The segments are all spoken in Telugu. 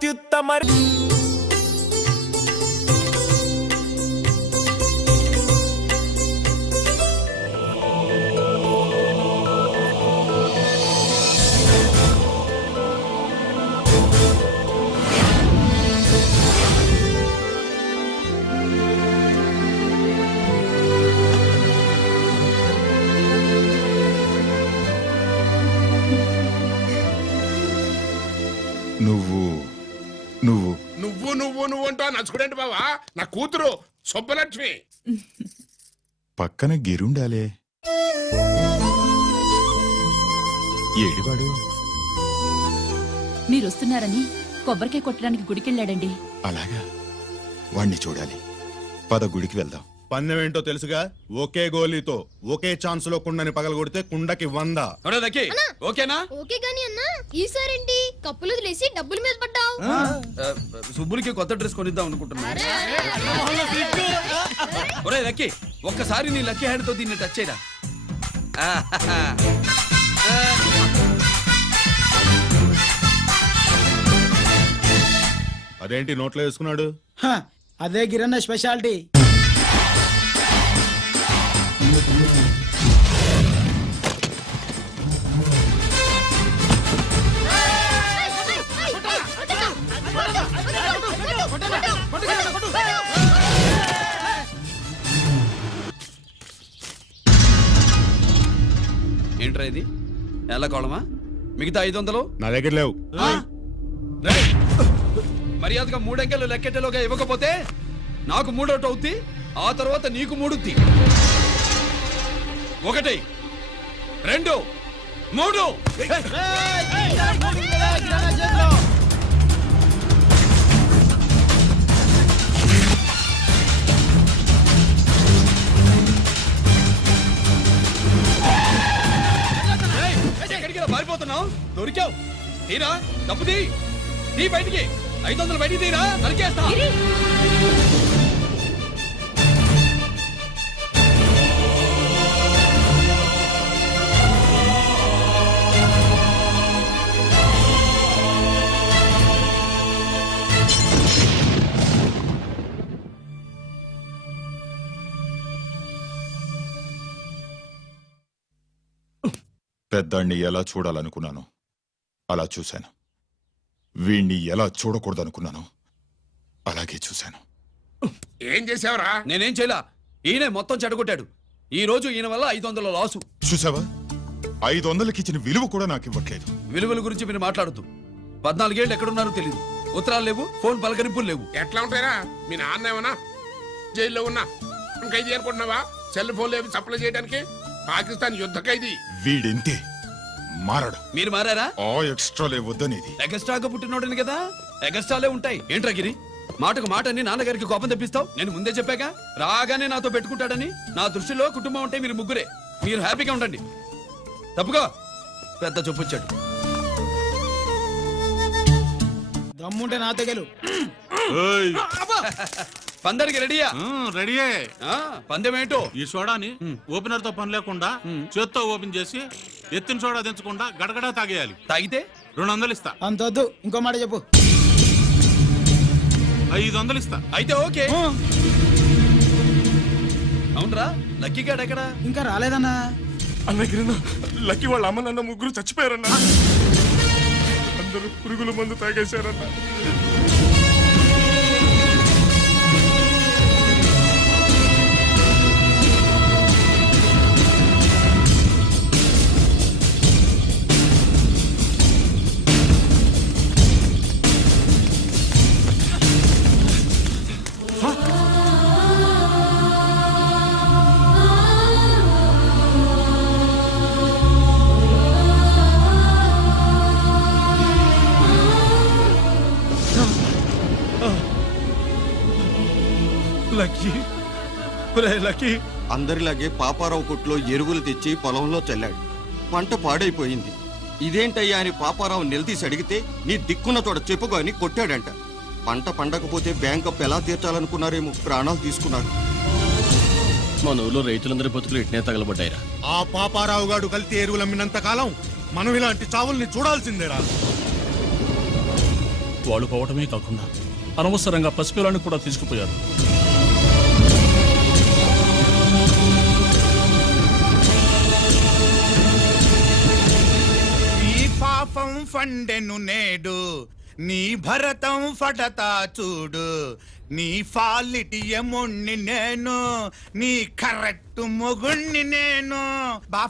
అత్యుత్తమ నువ్వు నువ్వు నువ్వు నువ్వు నువ్వు అంటా నచ్చుకునేంటి బావా? నా కూతురు సుబ్బలక్ష్మి. పక్కన గిరుండాలే. ఏడివాడు? మీరొస్తున్నారని కొబ్బరికాయ కొట్టడానికి గుడికెళ్ళాడండి. అలాగా, వాణ్ణి చూడాలి. పద గుడికి వెళ్దాం. పందెం ఏంటో తెలుసుగా, ఒకే గోలీతో ఒకే ఛాన్స్ లో కుండని పగలగొడితే కుండకి 100. ఓకేనా? ఓకే గాని అన్నా, ఈసారేంటి కప్పులు వదిలేసి డబ్బుల మీద పడ్డావు? సుబ్బులకి కొత్త డ్రెస్ కొనిద్దాం అనుకుంటున్నా. ఒరే లక్కీ, ఒక్కసారి నీ లక్కీ హ్యాండ్ తో దీన్ని టచ్ చేయరా. అదేంటి నోట్లో వేసుకున్నాడు? అదే గిరన్న స్పెషాలిటీ. ఏంట్రా ఇది? ఎలా కోళమా? మిగతా 500 నా దగ్గర లేవు. మర్యాదగా 3 అంకెలు లెక్కెట్టలోగా ఇవ్వకపోతే నాకు 3 అవుద్ది, ఆ తర్వాత నీకు 3. 1 2 3. ఎక్కడికి పారిపోతున్నావు? దొరికావు. తీరా డబ్బు తీ బయటికి. 500 బయటికి తీరా, నరికేస్తా. పెద్దాన్ని ఎలా చూడాలనుకున్నాను అలా చూశాను. వీణ్ణి ఎలా చూడకూడదనుకున్నాను అలాగే చూశాను. ఏం చేసావురా? నేనేం చేయలా, ఈయనే మొత్తం చెడగొట్టాడు. ఈ రోజు ఈయన వల్ల 500 లాసు. చూసావా, 500కి ఇచ్చిన విలువ కూడా నాకు ఇవ్వట్లేదు. విలువల గురించి మీరు మాట్లాడుతూ 14 ఏళ్ళు ఎక్కడున్నారో తెలియదు. ఉత్తరాలు లేవు, ఫోన్ పలకరింపులు లేవు. ఎట్లా ఉంటాయిరా? మీ నాన్న ఏమన్నా జైల్లో ఉన్నా ఖైదీ అనుకుంటున్నావా? సెల్ ఫోన్ లేవు సప్లై చేయడానికి. పాకిస్తాన్ యుద్ధ ఖైదీ. వీడింతే, మారడు. మీరు మారారా? ఆ ఎక్స్ట్రాలే వద్దనేది. ఎగస్ట్రాగా పుట్టినోడని కదా, ఎగస్ట్రాలే ఉంటాయి. ఏంట్రా గిరి, మాటకు మాట అని నాన్నగారికి కోపం తెప్పిస్తావు? నేను ముందే చెప్పాగా, రాగానే నాతో పెట్టుకుంటాడని. నా దృష్టిలో కుటుంబం అంటే మీరు ముగ్గురే. మీరు హ్యాపీగా ఉండండి. తప్పుగా పెద్ద చొప్పొచ్చాడు. దమ్ముంటే నా తెగలు. పందానికి రెడీయా? రెడీయే. పందెం ఏంటో? ఈ సోడాని ఓపెనర్ తో పని లేకుండా చేత్తో ఓపెన్ చేసి ఎత్తిన సోడా దించకుండా గడగడా తాగేయాలి. తాగితే 200 ఇస్తా. అంతొద్దు, ఇంకో మాట చెప్పు. 500 ఇస్తా. అయితే ఓకే. అవునరా, లక్కీ గాడు ఎక్కడా? ఇంకా రాలేదన్నా. అన్నగిరిన లక్కీ వాళ్ళ అమ్మ నాన్న ముగ్గురు చచ్చిపోయారన్నా. అందరూ పురుగుల మందు తాగేశారన్నా. అందరిలాగే పాపారావు కొట్లో ఎరువులు తెచ్చి పొలంలో చల్లాడు. పంట పాడైపోయింది. ఇదేంటయ్యా అని పాపారావు నిలదీసి అడిగితే నీ దిక్కున్న చోట చెప్పుకో అని కొట్టాడంట. పంట పండకపోతే బ్యాంక్ అప్పు ఎలా తీర్చాలనుకున్నారేమో ప్రాణాలు తీసుకున్నారు. మన ఊళ్ళో రైతులందరి బతుకులు ఇట్నే తగలబడ్డాయిరా. ఆ పాపారావు గాడు కల్తీ ఎరువులు అమ్మినంత కాలం మనం ఇలాంటి చావుల్ని చూడాల్సిందేరా. వాళ్ళు పోవటమే కాకుండా అనవసరంగా పసిపిల్లాన్ని కూడా తీసుకుపోయారు. నీ పాపం ఫండెను నేడు, నీ భరతం ఫడతా చూడు. నీ ఫాలిటి ఎముణ్ణి నేను, నీ కరెక్ట్ మొగుణ్ణి నేను. బాగా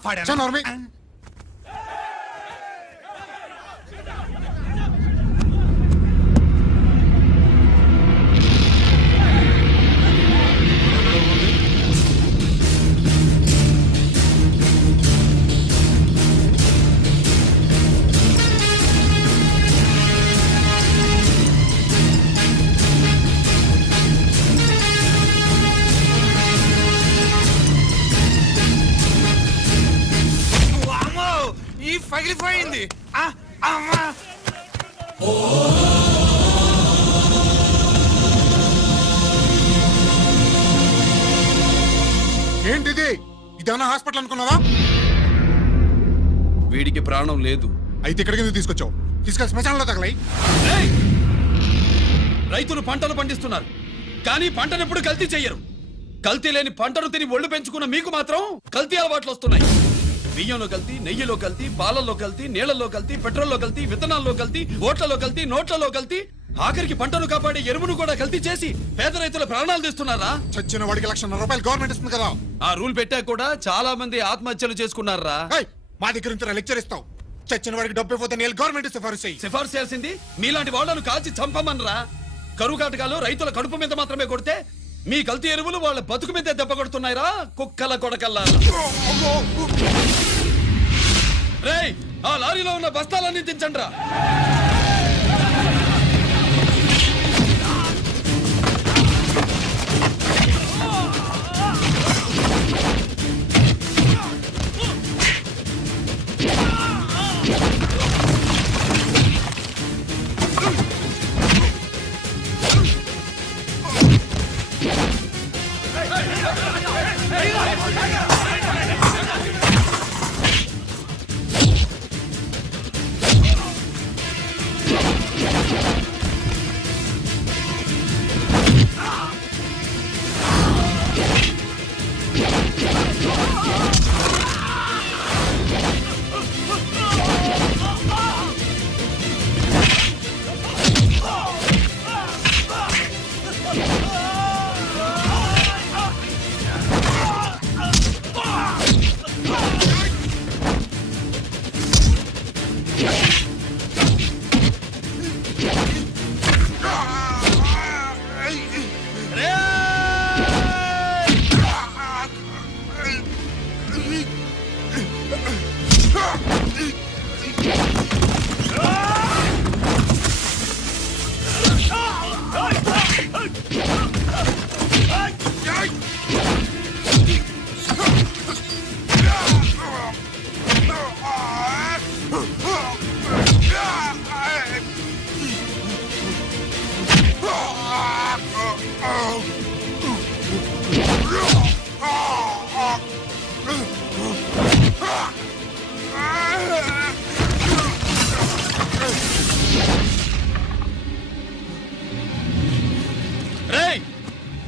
ఈ పగిలిపోయింది. అమ్మా ఏంటిది? ఇదేమన్నా హాస్పిటల్ అనుకున్నావా? వీడికి ప్రాణం లేదు. అయితే ఇక్కడికి ఎందుకు తీసుకొచ్చావు? తీసుకెళ్ళి శ్మశానంలో తగలై. ఏయ్! రైతులు పంటలు పండిస్తున్నారు, కానీ పంటను ఎప్పుడు కల్తీ చెయ్యరు. కల్తీ లేని పంటను తిని ఒళ్ళు పెంచుకున్న మీకు మాత్రం కల్తీ అలవాట్లు వస్తున్నాయి. బియ్యంలో కల్తీ, నెయ్యిలో కల్తీ, పాలల్లో కల్తీ, నీళ్లలో కల్తీ, పెట్రోల్లో కల్తీ, విత్తనాల్లో కల్తీ, ఓట్లలో కల్తీ, నోట్లలో కల్తీ, ఆఖరికి పంటను కాపాడే ఎరువును కూడా కల్తీ చేసి పేద రైతుల ప్రాణాలు తీస్తున్నారా? చచ్చిన వాడికి ₹1,00,000 గవర్నమెంట్ ఇస్తుంది కదా. ఆ రూల్ పెట్టాక కూడా చాలా మంది ఆత్మహత్యలు చేసుకున్నారా? ఏయ్, మా దగ్గర నుంచి లెక్చర్ ఇస్తావు. చచ్చిన వాడికి డబ్బు ఇవ్వతే నేను గవర్నమెంట్ సిఫారసు చెయ్యి. సిఫార్సు చేయాల్సింది మీలాంటి వాళ్ళను కాల్చి చంపమనరా? కరువు కాటకాలు రైతుల కడుపు మీద మాత్రమే కొడితే మీ కల్తీ ఎరువులు వాళ్ళ బతుకు మీద దెబ్బ కొడుతున్నాయిరా కుక్కల కొడకల్లా. రేయ్, ఆ లారీలో ఉన్న బస్తాలన్నీ దించండ్రా.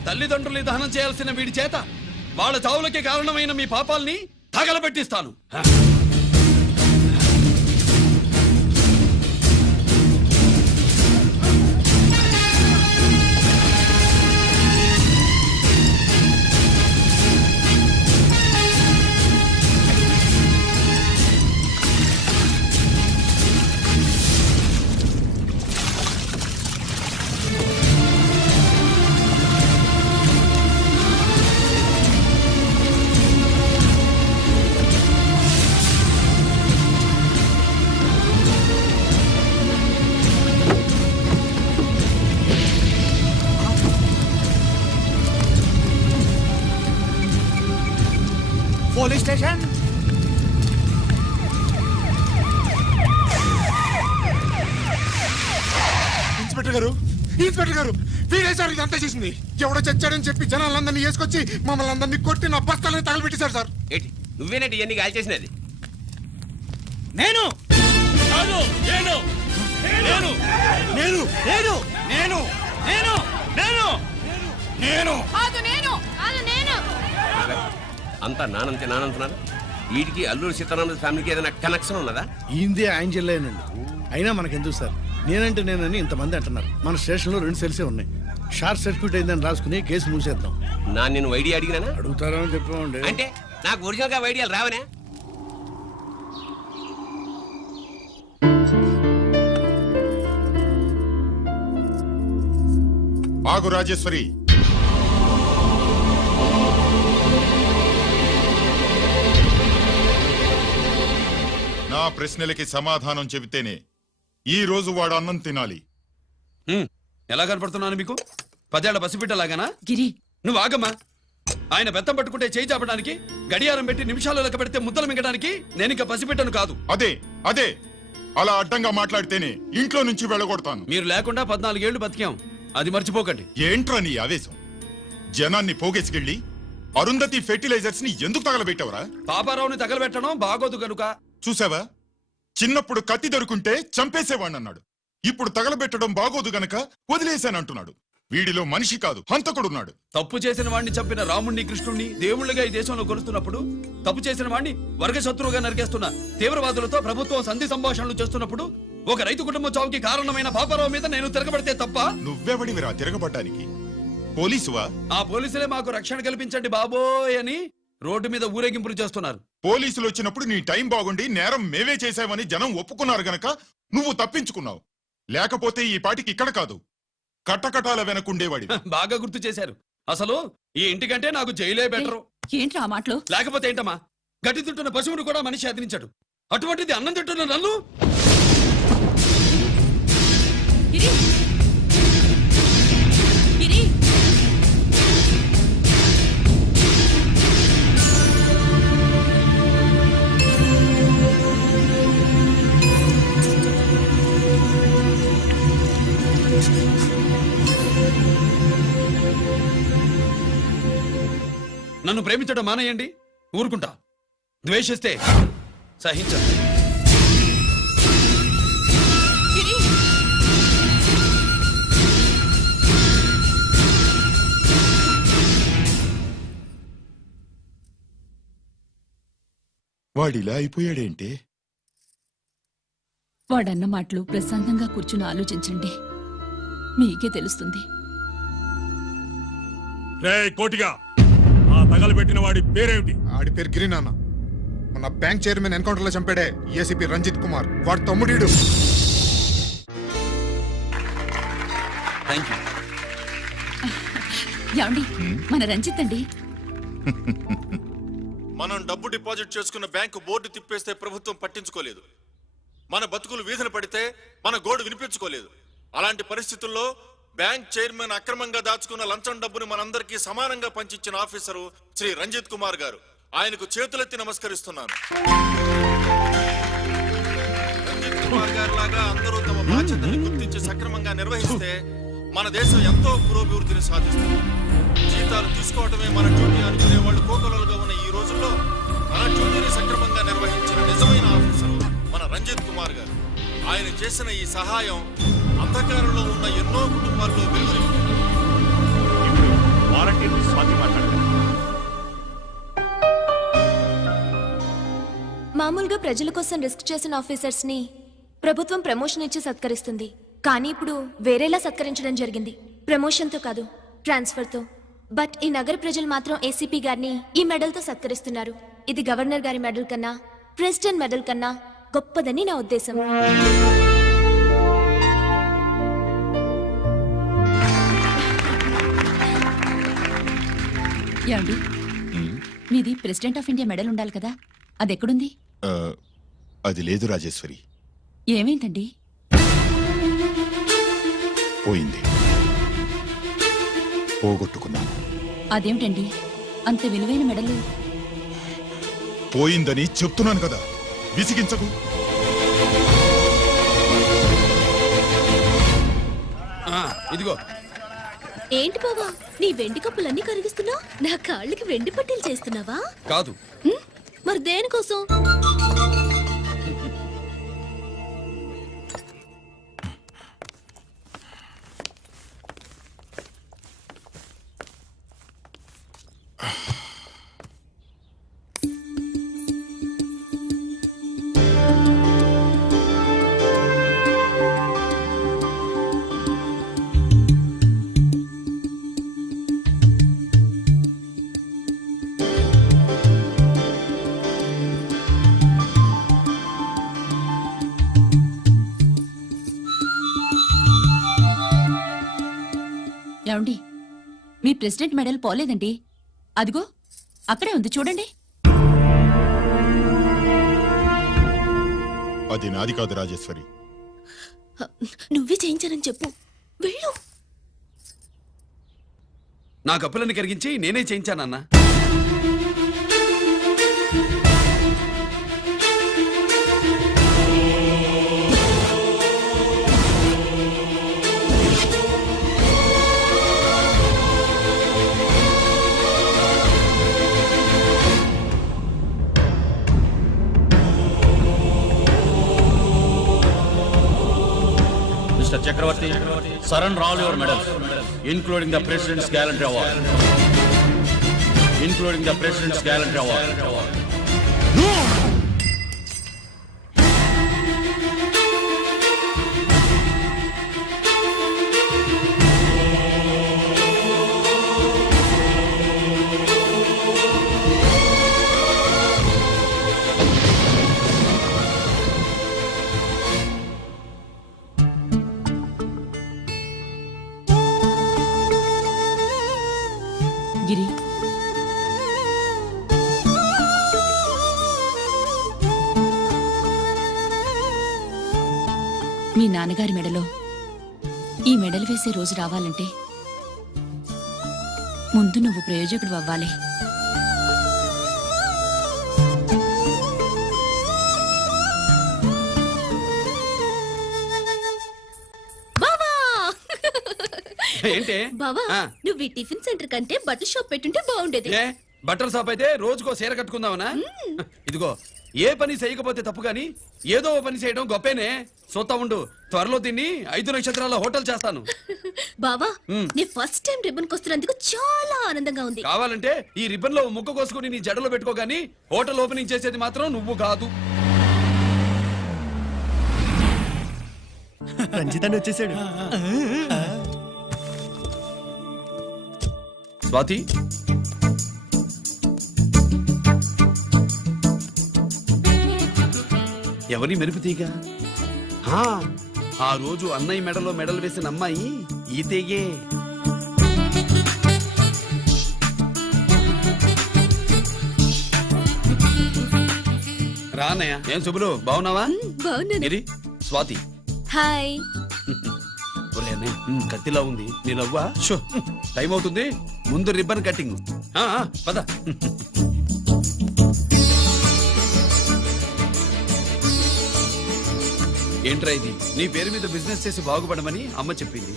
తల్లిదండ్రులు దహనం చేయాల్సిన వీడి చేత వాళ్ళ చావులకి కారణమైన మీ పాపాల్ని తగలబెట్టిస్తాను. Police station. ఇన్స్పెక్టర్ గారు, ఇన్స్పెక్టర్ గారు, వీడేసారు ఇదంతా చేసింది. ఎవడో చచ్చాడని చెప్పి జనాలందరినీ వేసుకొచ్చి మమ్మల్ని అందరినీ కొట్టి నా బస్తాలని తగలబెట్టేశారు సార్. నువ్వేనండి ఇవన్నీ గాలి చేసినది? నేను నేను నేను నేను నేను నేను నేను నేను కాదు నేను అంతా నానంతే నానంటున్నారు. వీటికి అల్లూరి సీతారామరాజు ఫ్యామిలీకి ఏదైనా కనెక్షన్ ఉన్నదా? ఈందే యాంజల్లేనండి. అయినా మనకెందుకు సార్, నేనంటే నేనని ఇంతమంది అంటున్నారు. మన స్టేషన్లో 2 సెల్సే ఉన్నాయి. షార్ట్ సర్క్యూట్ అయిందని రాసుకుని కేసు మూసేద్దాం. నేను ఐడియా అడిగినా అడుగుతారో అని చెప్పండి. అంటే నాకు ఒరిజినల్ గా ఐడియాలు రావనే. ఆగు రాజేశ్వరి. నా ప్రశ్నలకి సమాధానం చెబితేనే ఈ రోజు వాడు అన్నం తినాలి. ఎలా కనపడుతున్నాను మీకు? 10 ఏళ్ల పసిబిడ్డలాగానా? గిరి నువ్వు ఆగమ్మా. ఆయన బెత్తం పట్టుకుంటే చేయి చాపడానికి, గడియారం పెట్టి నిమిషాలు లెక్క పెడితే ముద్దలు మింగడానికి నేను ఇంకా పసిబిడ్డను కాదు. అదే అదే అలా అడ్డంగా మాట్లాడితేనే ఇంట్లో నుంచి వెళ్ళగొడతాను. మీరు లేకుండా 14 ఏళ్లు బతికాం, అది మర్చిపోకండి. ఏంట్రా నీ ఆవేశం? జనాన్ని పోగేసుకెళ్ళి అరుంధతి ఫెర్టిలైజర్స్ ని ఎందుకు తగలబెట్టావురా? పాపారావుని తగలబెట్టడం బాగోదు గనుక. చూసావా, చిన్నప్పుడు కత్తి దొరుకుంటే చంపేసేవాణ్ణన్నాడు. ఇప్పుడు తగలబెట్టడం బాగోదు గనక వదిలేశానంటున్నాడు. వీడిలో మనిషి కాదు, హంతకుడున్నాడు. తప్పు చేసిన వాడిని చంపిన రాముణ్ణి కృష్ణుణ్ణి దేవుళ్ళుగా ఈ దేశంలో కొలుస్తున్నప్పుడు, తప్పు చేసిన వాడిని వర్గ శత్రువుగా నరికేస్తున్న తీవ్రవాదులతో ప్రభుత్వం సంధి సంభాషణలు చేస్తున్నప్పుడు, ఒక రైతు కుటుంబం చావుకి కారణమైన పాపారావు మీద నేను తిరగబడితే తప్ప? నువ్వెవడివిరా తిరగబడ్డానికి? పోలీసువా? ఆ పోలీసులే మాకు రక్షణ కల్పించండి బాబోయ్ అని రోడ్డు మీద ఊరేగింపులు చేస్తున్నారు. పోలీసులు వచ్చినప్పుడు నీ టైం బాగుండి నేరం మేమే చేశామని జనం ఒప్పుకున్నారు గనక నువ్వు తప్పించుకున్నావు. లేకపోతే ఈ పాటికి ఇక్కడ కాదు, కటకటాల వెనకుండేవాడి. బాగా గుర్తు చేశారు. అసలు ఈ ఇంటికంటే నాకు జైలే బెటరు. ఏంట్రా ఆ మాటలు? లేకపోతే ఏంటమ్మా, గడ్డి తింటున్న పశువును కూడా మనిషి అదిరించాడు. అటువంటిది అన్నం తింటున్న నన్ను. గిరి గిరి నన్ను ప్రేమించడం మానేయండి, ఊరుకుంటా. ద్వేషిస్తే సహించండి. గిరి వాడిలా అయిపోయాడేంటి? వాడన్న మాటలు ప్రశాంతంగా కూర్చుని ఆలోచించండి, మీకే తెలుస్తుంది. కోటిగా ఆ తగలబెట్టిన వాడి పేరేమిటి? ఆడి పేరు గిరి నాన్న. మన బ్యాంక్ చైర్మన్ ఎన్కౌంటర్ లో చంపాడే ఏసీపీ రంజిత్ కుమార్, వాడి తమ్ముడీడు. Thank you. ఏమండి, మన రంజిత్ అండి. మనం డబ్బు డిపాజిట్ చేసుకున్న బ్యాంకు బోర్డు తిప్పేస్తే ప్రభుత్వం పట్టించుకోలేదు. మన బతుకులు వీధులు పడితే మన గోడు వినిపించుకోలేదు. అలాంటి పరిస్థితుల్లో బ్యాంక్ చైర్మన్ అక్రమంగా దాచుకున్న లంచం డబ్బుని మనందరికీ సమానంగా పంచిచ్చిన ఆఫీసరు శ్రీ రంజిత్ కుమార్ గారు. ఆయనకు చేతులెత్తి నమస్కరిస్తున్నాను. రంజిత్ కుమార్ గారి లాగా అందరూ తమ బాధ్యతని గుర్తించి సక్రమంగా నిర్వహిస్తే మన దేశం ఎంతో పురోభివృద్ధిని సాధిస్తుంది. జీతాలు తీసుకోవటమే మన డ్యూటీ అనుకునే వాళ్ళు కోకొలలుగా ఉన్న ఈ రోజుల్లో మన డ్యూటీని సక్రమంగా నిర్వహించిన నిజమైన ఆఫీసరు మన రంజిత్ కుమార్ గారు. ఆయన చేసిన ఈ సహాయం అంధకారంలో ఉన్న ఎన్నో కుటుంబాల్లో వెలుగుని. మామూలుగా ప్రజల కోసం రిస్క్ చేసిన ఆఫీసర్స్ ని ప్రభుత్వం ప్రమోషన్ ఇచ్చి సత్కరిస్తుంది. కానీ ఇప్పుడు వేరేలా సత్కరించడం జరిగింది. ప్రమోషన్ తో కాదు, ట్రాన్స్ఫర్ తో. బట్ ఈ నగర ప్రజలు మాత్రం ఏసీపీ గారిని ఈ మెడల్ తో సత్కరిస్తున్నారు. ఇది గవర్నర్ గారి మెడల్ కన్నా, ప్రెసిడెంట్ మెడల్ కన్నా గొప్పదని నా ఉద్దేశం. ఏమండి, మీది ప్రెసిడెంట్ ఆఫ్ ఇండియా మెడల్ ఉండాలి కదా, అది ఎక్కడుంది? అది లేదు రాజేశ్వరి. ఏమైందండి? పోయింది, పోగొట్టుకున్నాను. అదేమిటండి అంత విలువైన మెడలు? పోయిందని చెప్తున్నాను కదా, విసిగించకు. ఇదిగో. ఏంటి బావా, నీ వెండి కప్పులన్నీ కరిగిస్తున్నావు? నా కాళ్ళకి వెండి పట్టీలు చేస్తున్నావా? కాదు. మరి దేనికోసం? ఏమండి మీ ప్రెసిడెంట్ మెడల్ పోలేదండి, అదిగో అక్కడే ఉంది చూడండి. అది నాది కాదు రాజేశ్వరి. నువ్వే చేయించానని చెప్పు, వెళ్ళు. నా కప్పులను కరిగించి నేనే చేయించానన్నా. Mr. Chakravarti, surrender all your medals, including the President's Gallantry Award. Including the President's Gallantry Award. గిరి, మీ నాన్నగారి మెడలో ఈ మెడలు వేసే రోజు రావాలంటే ముందు నువ్వు ప్రయోజకుడు అవ్వాలి. ఏంటి బావా, ఆ. నువ్వు ఈ టిఫిన్ సెంటర్ కంటే బట్టల షాప్ పెట్టుంటే బాగుండేది. ఏ బట్టల షాప్ అయితే రోజుకో చీర కట్టుకుందామనా? ఇదిగో ఏ పని చేయకపోతే తప్పు గాని ఏదో ఓ పని చేయడం గొప్పేనే. సొత్తా ఉండు, త్వరలో దీన్ని 5 నక్షత్రాల హోటల్ చేస్తాను. బావా, నీ ఫస్ట్ టైం రిబ్బన్ కొస్తున్నందుకు చాలా ఆనందంగా ఉంది. కావాలంటే ఈ రిబ్బన్ లో ముక్క కోసుకుని నీ జడలో పెట్టుకోగాని హోటల్ ఓపెనింగ్ చేసేది మాత్రం నువ్వు కాదు. రంజితాన్ని వచ్చేసాడు. స్వాతి, ఎవరి మెరుపు తీగ? ఆ రోజు అన్నయ్య మెడలో మెడలు వేసిన అమ్మాయి ఈ తీగే. రా అన్నయ్య. ఏం శుభులు, బాగున్నావా? బాగున్నాను. ఇది స్వాతి. హాయ్. ఒరే అన్నయ్య, కత్తిలా ఉంది నీ నవ్వా? షో, టైం అవుతుంది, ముందు రిబ్బన్ కట్టింగ్. పద. ఏంట్రా ఇది? నీ పేరు మీద బిజినెస్ చేసి బాగుపడమని అమ్మ చెప్పింది.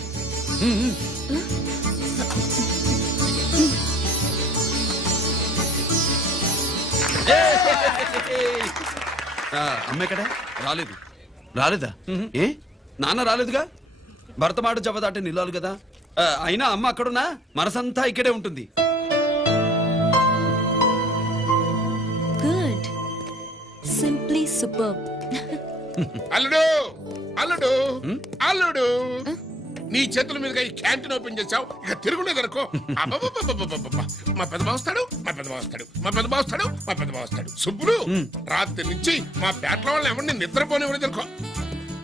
అమ్మ ఎక్కడ? రాలేదా? ఏ నాన్న రాలేదుగా? భర్త మాట జబదాటే నిల్లాలి కదా. అయినా అమ్మ అక్కడున్నా మనసంతా ఇక్కడే ఉంటుంది. Good, simply super. అల్లుడు అల్లుడు అల్లుడు, నీ చేతుల మీదుగా ఈ క్యాంటీన్ ఓపెన్ చేసావు, ఇక తిరుగులేదనుకో. మా పెద్ద బావస్తాడు, మా పెద్ద బావస్తాడు, మా పెద్ద బావస్తాడు, మా పెద్ద బావస్తాడు. సుబ్బులు, రాత్రి నుంచి మా పేటల వాళ్ళని ఎవరిని నిద్రపోనివ్వలేదనుకో.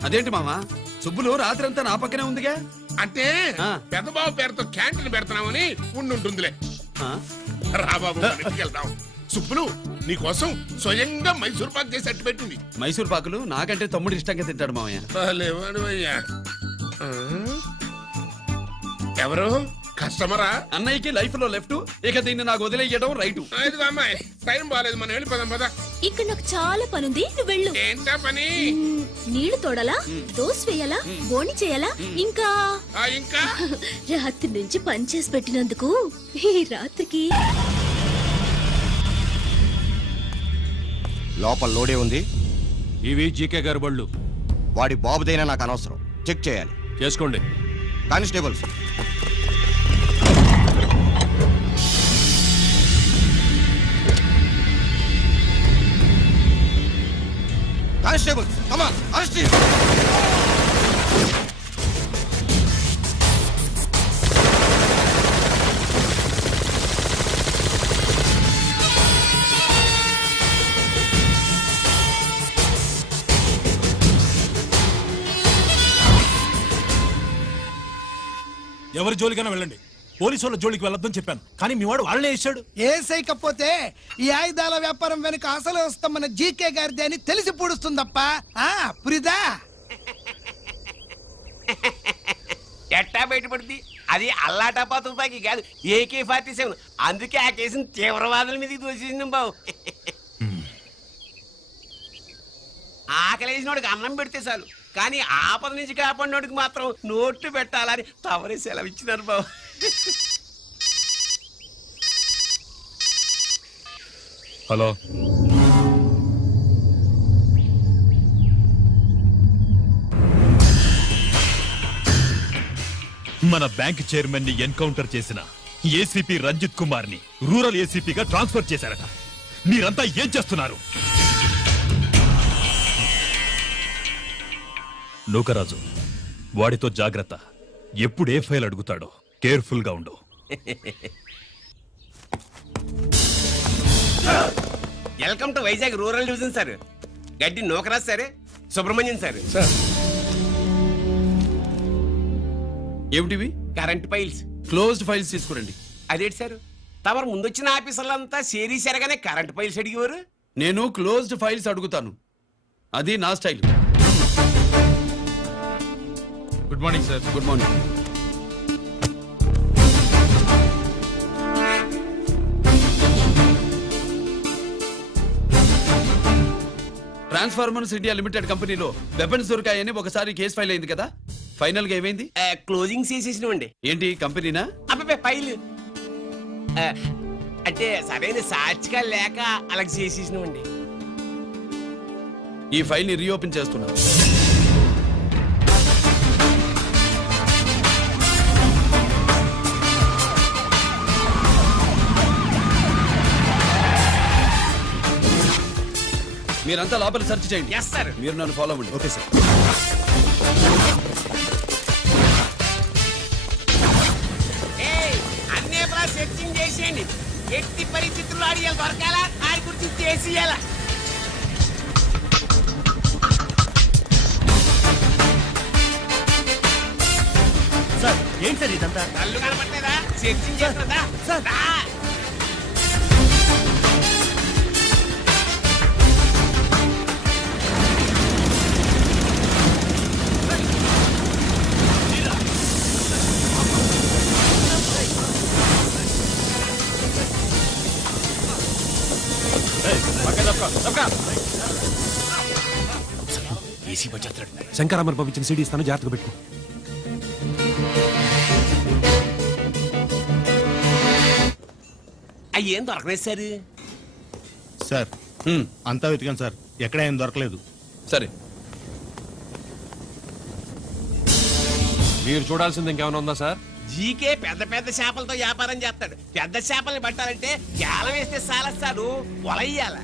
అదేంటి మామా, సుబ్బులు రాత్రంతా నా పక్కనే ఉందిగా. అంటే పెద్ద బావ పేరుతో క్యాంటీన్ పెడుతున్నామని ఉండుంటుందిలే. రా బాబు, ఇంటికి వెళ్దాం. సుబ్బులు, నీకోసం స్వయంగా మైసూర్ పాక్ చేసి అట్టు పెట్టింది. మైసూర్ పాకులు నాకంటే తమ్ముడు ఇష్టంగా తింటాడు మామయ్య. ఎవరు కస్టమరా? అన్నయ్యకి లైఫ్ లో లెఫ్ట్, ఇక దీన్ని నాకు వదిలేయడం రైట్. అమ్మాయి, టైం బాగాలేదు, మనం వెళ్ళిపోదాం పద. ఇక్కడ నాకు చాలా పనుంది, నువ్వు వెళ్ళు. ఏంటా పని? నీళ్లు తోడాలా, దోశ వేయాలా, బోని చేయాలా, ఇంకా ఇంకా రాత్రి నుంచి పని చేసి పెట్టినందుకు ఈ రాత్రికి. లోపల లోడే ఉంది. ఇవి జీకే గారి బళ్ళు. వాడి బాబుదైనా నాకు అనవసరం, చెక్ చేయాలి. చేసుకోండి. Constables, constables, come on, arrest him. ఎవరి జోలికైనా వెళ్ళండి, పోలీసు వాళ్ళ జోలికి వెళ్ళొద్దని చెప్పాను, కానీ మీ వాడు వాళ్ళనే ఇచ్చాడు. ఏసైకపోతే ఈ ఆయుధాల వ్యాపారం వెనుక అసలు వస్తామన్న జీకే గారిది అని తెలిసి పూడుస్తుందప్ప. పురిదా ఎట్టా బయటపడింది? అది అల్లాటపా తుపాకి కాదు, AK-47. అందుకే ఆ కేసుని తీవ్రవాదుల మీదకి దోషింది బాబు. ఆకలేసినోడికి అన్నం పెడితే చాలు, కానీ ఆపద నుంచి కాపాడినోడికి మాత్రం నోట్లు పెట్టాలని తవరే సెలవు ఇచ్చినారు బాబు. హలో, మన బ్యాంక్ చైర్మన్ ని ఎన్కౌంటర్ చేసిన ఏసీపీ రంజిత్ కుమార్ ని రూరల్ ఏసీపీగా ట్రాన్స్ఫర్ చేశారట. మీరంతా ఏం చేస్తున్నారు? నూకరాజు, వాడితో జాగ్రత్త. ఎప్పుడు ఏ ఫైల్ అడుగుతాడో కేర్ఫుల్ గా ఉండు. Welcome to Vizag rural division sir. Gaddi Nookaraj సరే, సుబ్రహ్మణ్యం సార్. ఏమిటివి? Current files. క్లోజ్డ్ ఫైల్స్ తీసుకురండి. అదేంటి సార్, తమరు ముందొచ్చిన ఆఫీసర్లంతా సేరీసరగానే కరెంట్ ఫైల్స్ అడిగేవారు. నేను క్లోజ్డ్ ఫైల్స్ అడుగుతాను, అది నా style. Good morning sir. Good morning. Transformers India limited కంపెనీలో వెపన్స్ దొరికాయని ఒకసారి కేసు ఫైల్ అయింది కదా, ఫైనల్ గా ఏమైంది? క్లోజింగ్ చేసేసినవండి. ఏంటి కంపెనీనా? అబ్బాయి ఫైల్ అంటే సరైన సాక్షిగా లేక అలాగ చేసేసినవండి. ఈ ఫైల్ ని రీఓపెన్ చేస్తున్నా. మీరంతా లోపల సెర్చ్ చేయండి. Yes sir. మీరు నన్ను ఫాలో అవ్వండి. Okay sir. అన్నే సెర్చింగ్ చేసేయండి. ఎట్టి పరిస్థితుల్లో ఆడియాలి దొరకాలా, ఆడి గురించి చేసేయాలా. సార్ ఏంటి సార్ ఇదంతా? కళ్ళు కనపడలేదా? సెర్చింగ్ చేస్తుందా సార్? ఏసీ వచ్చేస్తాడు. శంకరామర్ పంపించిన సీడీ ఇస్తాను, జాగ్రత్తగా పెట్టుకో. అయ్యేం దొరకలేదు సార్. సార్ అంతా వెతికాను సార్, ఎక్కడ ఏం దొరకలేదు. సరే, మీరు చూడాల్సింది ఇంకేమైనా ఉందా సార్? జీకే పెద్ద పెద్ద చేపలతో వ్యాపారం చేస్తాడు. పెద్ద చేపల్ని పట్టాలంటే కేలం వేస్తే సాలస్తాడు, వలయ్యాల.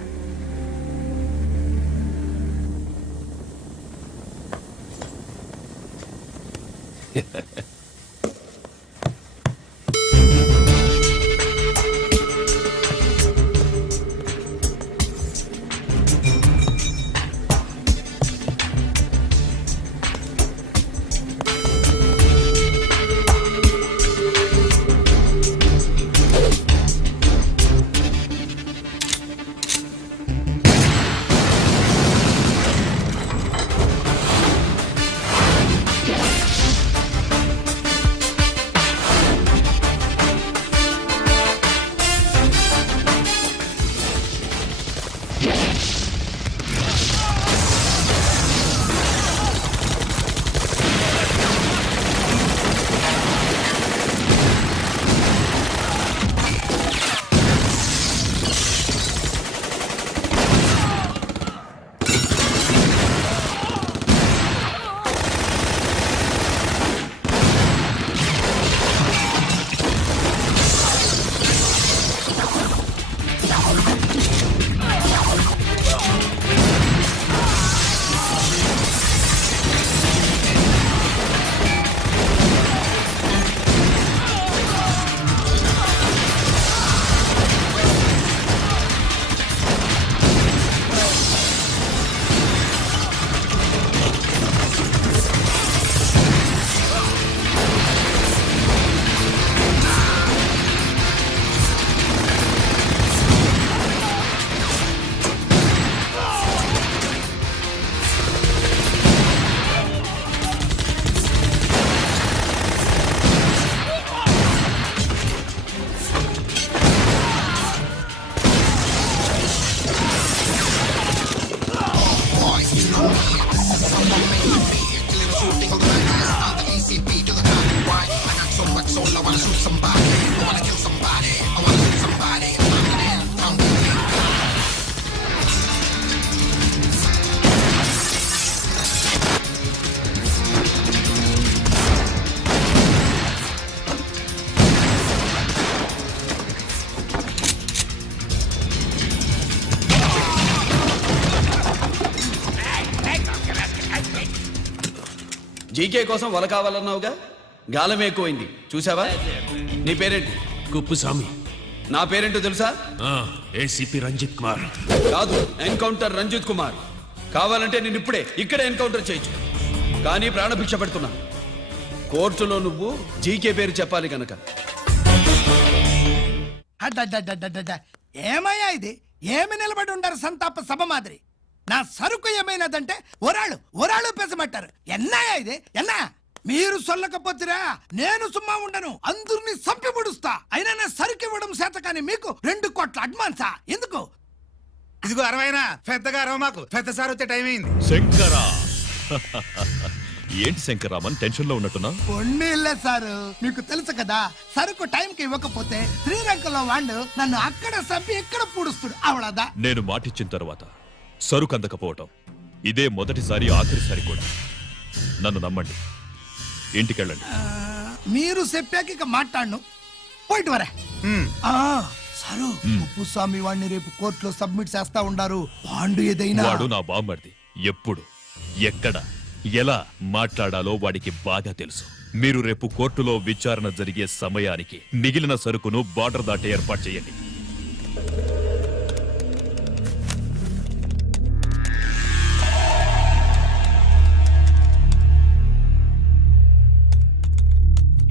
జీకే కోసం వల కావాలన్నావుగా గాలం ఎక్కువైంది చూసావా? నీ పేరేంటి? కుప్పుస్వామి నా పేరేంటో తెలుసా? ఏసీపీ రంజిత్ కుమార్. కాదు, ఎన్కౌంటర్ రంజిత్ కుమార్. కావాలంటే నేను ఇప్పుడే ఇక్కడే ఎన్కౌంటర్ చేయొచ్చు, కానీ ప్రాణభిక్ష పెడుతున్నా. కోర్టులో నువ్వు జీకే పేరు చెప్పాలి కనుక. అడ్డడ్డడ్డడ్డడ్డ. ఏమయ్యా ఇది? ఏమి నిలబడి ఉండరు సంతాప సభ మాదిరి? నా సరుకు ఏమైనదంటే ఒరాళ్ళు పెసమట్టారు. ఎన్నాయా ఇది? ఎన్నా మీరు సొల్లకపోతురా నేను సుమ్మా ఉండను, అందరిని సంపి ముడుస్తా. అయినా నా సరుకు ఇవ్వడం చేత కానీ మీకు 2 కోట్ల అడ్వాన్సా? ఎందుకు? ఇదిగో 60 పెద్దగా అరవ, మాకు పెద్ద సార్ వచ్చే టైం అయింది. శంకరా ఏంటి శంకరామన్ టెన్షన్ లో ఉన్నట్టున్నా? పొన్నీళ్ళే సారు, మీకు తెలుసు కదా, సరుకు టైంకి ఇవ్వకపోతే శ్రీలంకలో వాడు నన్ను అక్కడ సంపి ఇక్కడ పూడుస్తుడు. అవడదా? నేను మాటిచ్చిన తర్వాత సరుకు అందకపోవటం ఇదే మొదటిసారి, ఆఖరిసారి కూడా. నన్ను నమ్మండి, ఇంటికెళ్ళండి. మీరు చెప్పాక ఇక మాట్లాడను. పోయిట్ వరే. సారు, ఉప్పుస్వామి వాడిని రేపు కోర్టులో సబ్మిట్ చేస్తా ఉండారు. వాడు ఏదైనా వాడు నా బామ్మర్ది. ఎప్పుడు, ఎక్కడ, ఎలా మాట్లాడాలో వాడికి బాగా తెలుసు. మీరు రేపు కోర్టులో విచారణ జరిగే సమయానికి మిగిలిన సరుకును బార్డర్ దాటి ఏర్పాటు చేయండి.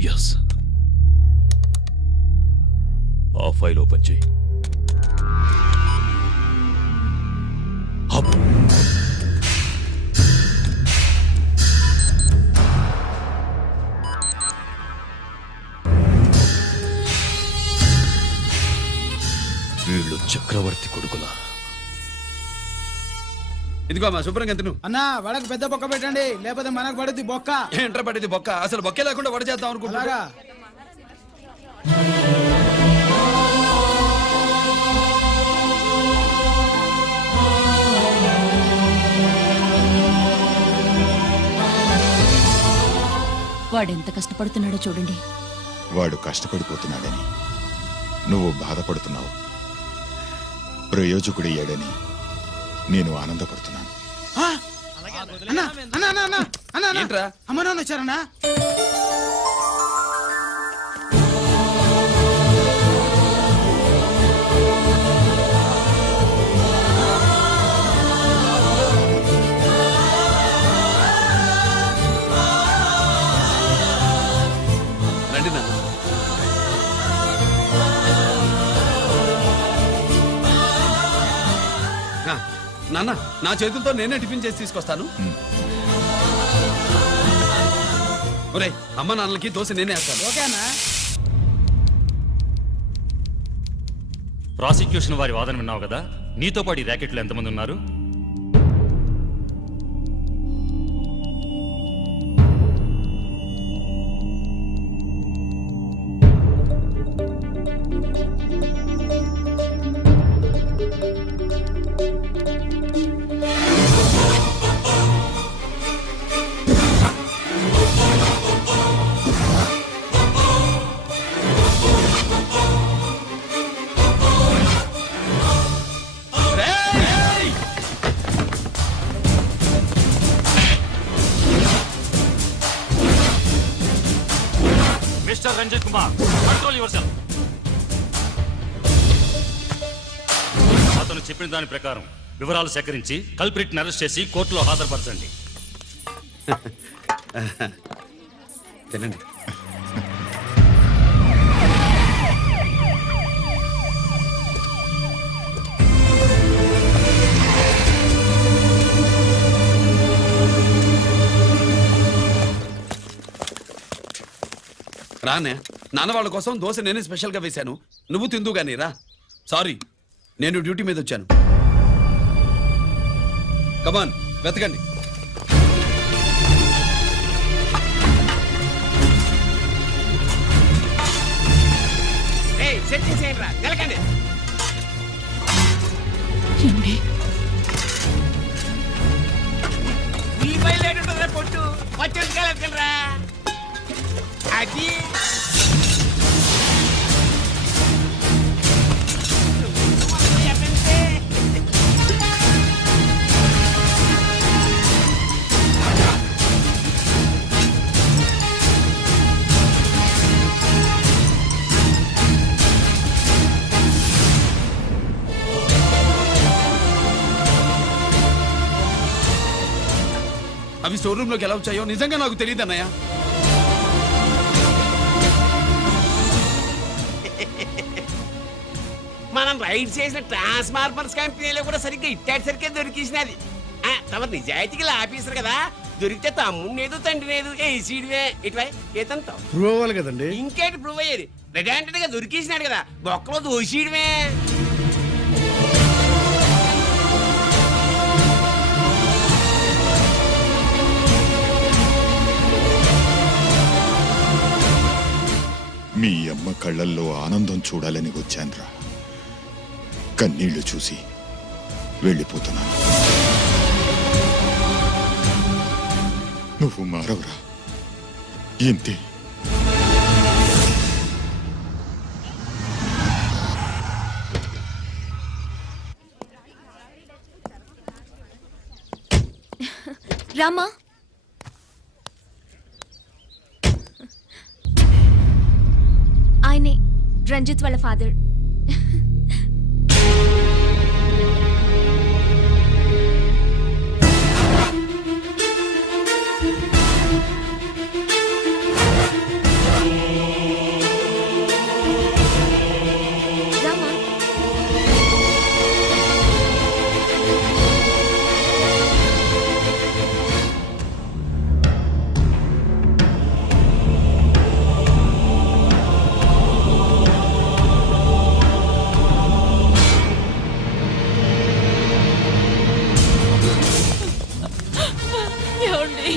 ఎస్, ఆ ఫైల్ ఓపెన్ చేయి. అప్. వీళ్ళు చక్రవర్తి కొడుకులా? ఇదిగో మా శుభ్రంగా ఎంత నువ్వు. అన్నా వాళ్ళకి పెద్ద బొక్క పెట్టండి, లేకపోతే మనకు పడుద్ది బొక్క. ఏంట్రా పడేది బొక్క? అసలు బొక్కే లేకుండా వడ చేద్దాం అనుకుంటున్నారా? వాడెంత కష్టపడుతున్నాడో చూడండి. వాడు కష్టపడిపోతున్నాడని నువ్వు బాధపడుతున్నావు, ప్రయోజకుడయ్యాడని నేను ఆనందపడుతున్నాను. ఏంట్రా? అమ్మ నాన్న వచ్చారన్నా? రండి నాన్న. నాన్న, నా చేతులతో నేనే టిఫిన్ చేసి తీసుకొస్తాను. ఒరే, అమ్మ నాన్నలకి దోశ నేనే వేస్తాను. ఓకేనా? ప్రాసిక్యూషన్ వారి వాదన విన్నావు కదా, నీతో పాటు ఈ ర్యాకెట్లు ఎంతమంది ఉన్నారు? Mister Ranjith Kumar, control yourself. అతను చెప్పిన దాని ప్రకారం వివరాలు సేకరించి కల్ప్రిట్ అరెస్ట్ చేసి కోర్టులో హాజరుపరచండి. తినండి. రానే, నాన్న వాళ్ళ కోసం దోశ నేనే స్పెషల్గా వేశాను, నువ్వు తిందు గానీ రా. సారీ, నేను డ్యూటీ మీద వచ్చాను. కమాన్, వెతకండి. సెట్టింగ్ చేయండి రా నిలకండి. ఏమండి? ఉల్లిపాయలు ఏంటుంటుందిరా పొట్టు పచ్చిమిరపకాయలు ఎత్తుకెళ్ళరా. అది అవి స్టోర్ రూమ్ లోకి ఎలా వచ్చాయో నిజంగా నాకు తెలియదు అన్నయ్య. మనం రైడ్ చేసిన ట్రాన్స్ఫార్మర్స్ కంపెనీలో కూడా సరిగ్గా ఇట్టాడు సరిగ్గా దొరికేసినది. తమ నిజాయితీగా ఆఫీసర్ కదా, దొరికితే తమ్ముడు తండ్రి లేదు ఏసీడివే ఇటువై ఏతంతో ప్రూవ్ అవ్వాలి కదండి. ఇంకేంటి ప్రూవ్ అయ్యేది? రెడ్ హ్యాండెడ్ గా దొరికేసినాడు కదా, బొక్కలో దోషీయడమే. మీ అమ్మ కళ్ళల్లో ఆనందం చూడాలని వచ్చాన్రా. కన్నీళ్లు చూసి వెళ్ళిపోతున్నాను. నువ్వు మారవురా, ఇంతే. రామా, ఆయనే రంజిత్ వాళ్ళ ఫాదర్. రామా, ఏమండి?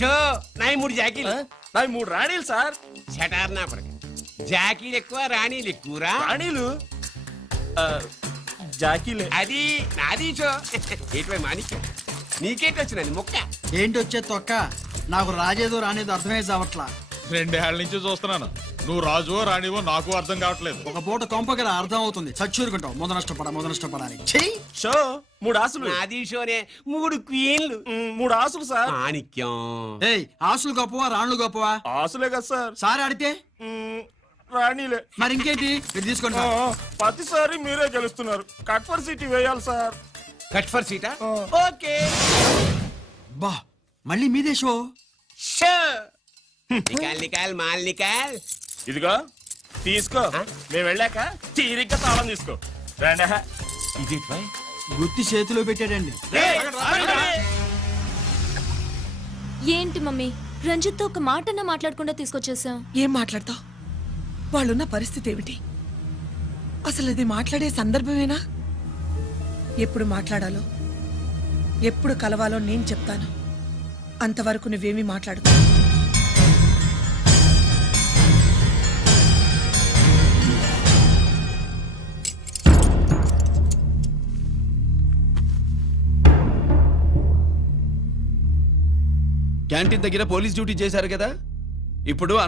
చో నాయి 3 జాకీలు. నాకు 3 రాణీలు సార్. షటార్ నా కొడుకు. జాకీలు ఎక్కువ రాణీలు ఎక్కువరా. రాణీలు జాకీలే. అది నాది చో. ఏటివై మాణిక్యం నీకేంటి వచ్చినది మొక్క? ఏంటి వచ్చే తొక్క? నాకు రాజేదో రానేదో అర్థమే చావట్లా. 2 ఏళ్ల నుంచి చూస్తున్నాను. నువ్వు రాజువో రాణివో నాకు అర్థం కావట్లేదు. ఒక పూట కొంపగల అర్థం అవుతుంది. చచ్చూరుకుంటావు. మొద నష్టపడాలి. షో 3 ఆసులు. నాది షోనే 3 క్వీన్లు. 3 ఆసులు సార్. మాణిక్యం ఏయ్, ఆసులు గొప్పవా రాణులు గొప్పవా? ఆసులే కదా సార్. సారి ఆడితే రాణీలే. మరి ఇంకేంటి? మీరు తీసుకోండి సార్. ప్రతిసారి మీరే గెలుస్తున్నారు. కట్ ఫర్ సిటీ వేయాలి sir. Cut for seat? Okay బా, మళ్ళీ మీదే షో. షో. నికాల్ నికాల్ మాల్ నికాల్. ఇదిగో తీసుకో. మేము వెళ్ళాక తీరిగ్గా తాళం తీసుకో. రండి. ఇది గుత్తి చేతిలో పెట్టాడండి. ఏంటి మమ్మీ, రంజిత్తో ఒక మాటన్నా మాట్లాడకుండా తీసుకొచ్చేసాం. ఏం మాట్లాడతావు? వాళ్ళున్న పరిస్థితి ఏమిటి? అసలు అది మాట్లాడే సందర్భమేనా? ఎప్పుడు మాట్లాడాలో, ఎప్పుడు కలవాలో నేను చెప్తాను. అంతవరకు నువ్వేమీ మాట్లాడుకో. క్యాంటీన్ దగ్గర పోలీస్ డ్యూటీ చేశారు కదా, ఇప్పుడు